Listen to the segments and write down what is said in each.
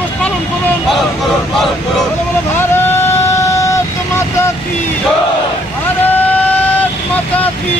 August পালন করুন, ভারত মাতা কি, ভারত মাতা কি।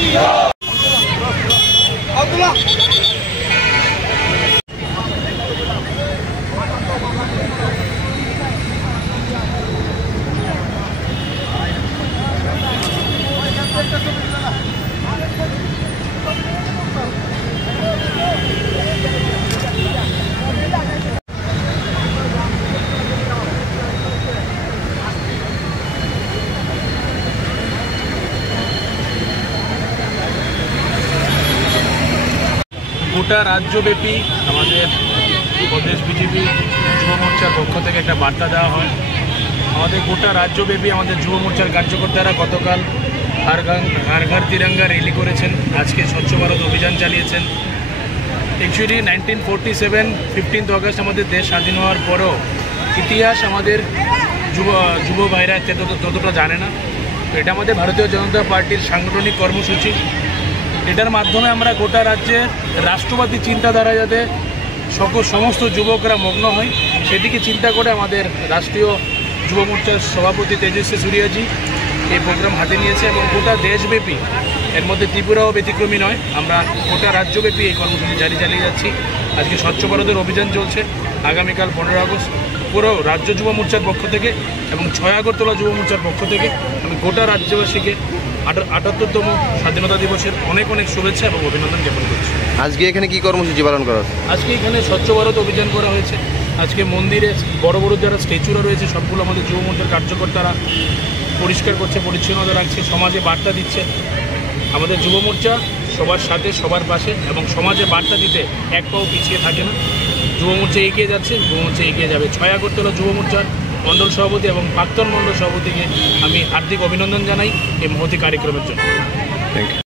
গোটা রাজ্যব্যাপী আমাদের প্রদেশ বিজেপি যুব মোর্চার পক্ষ থেকে একটা বার্তা দেওয়া হয়। আমাদের গোটা রাজ্যব্যাপী আমাদের যুব মোর্চার কার্যকর্তারা গতকাল হর ঘর তিরঙ্গা র্যালি করেছেন, আজকে স্বচ্ছ ভারত অভিযান চালিয়েছেন। অ্যাকচুয়ালি 1947 15 আগস্ট আমাদের দেশ স্বাধীন হওয়ার পরও ইতিহাস আমাদের যুব ভাইরা ততটা জানে না। তো এটা আমাদের ভারতীয় জনতা পার্টির সাংগঠনিক কর্মসূচি। এটার মাধ্যমে আমরা গোটা রাজ্যে রাষ্ট্রবাদী চিন্তাধারা যাতে সমস্ত যুবকরা মগ্ন হয় সেদিকে চিন্তা করে আমাদের রাষ্ট্রীয় যুব মোর্চার সভাপতি তেজস্বী সূর্যাজি এই প্রোগ্রাম হাতে নিয়েছে এবং গোটা দেশব্যাপী, এর মধ্যে ত্রিপুরাও ব্যতিক্রমী নয়। আমরা গোটা রাজ্যব্যাপী এই কর্মসূচি চালিয়ে যাচ্ছি। আজকে স্বচ্ছ ভারতের অভিযান চলছে, আগামীকাল 15 আগস্ট পুরো রাজ্য যুব মোর্চার পক্ষ থেকে এবং 6 আগরতলা যুব মোর্চার পক্ষ থেকে আমি গোটা রাজ্যবাসীকে ৭৮তম স্বাধীনতা দিবসের অনেক শুভেচ্ছা এবং অভিনন্দন জ্ঞাপন করছি। আজকে এখানে কি কর্মসূচি পালন করা হচ্ছে? আজকে এখানে স্বচ্ছ ভারত অভিযান করা হয়েছে। আজকে মন্দিরে বড় যারা স্ট্যাচুরা রয়েছে সবগুলো আমাদের যুব মোর্চার কার্যকর্তারা পরিষ্কার করছে, পরিচ্ছন্নতা রাখছে, সমাজে বার্তা দিচ্ছে। আমাদের যুব মোর্চা সবার সাথে, সবার পাশে এবং সমাজে বার্তা দিতে এক পাও পিছিয়ে থাকে না। যুব মোর্চা এগিয়ে যাচ্ছে, যুব মোর্চা এগিয়ে যাবে। 6 আগরতলা যুব মোর্চার মণ্ডল সভাপতি এবং প্রাক্তন মণ্ডল সভাপতিকে আমি হার্দিক অভিনন্দন জানাই এই মহতি কার্যক্রমের জন্য। Thank you.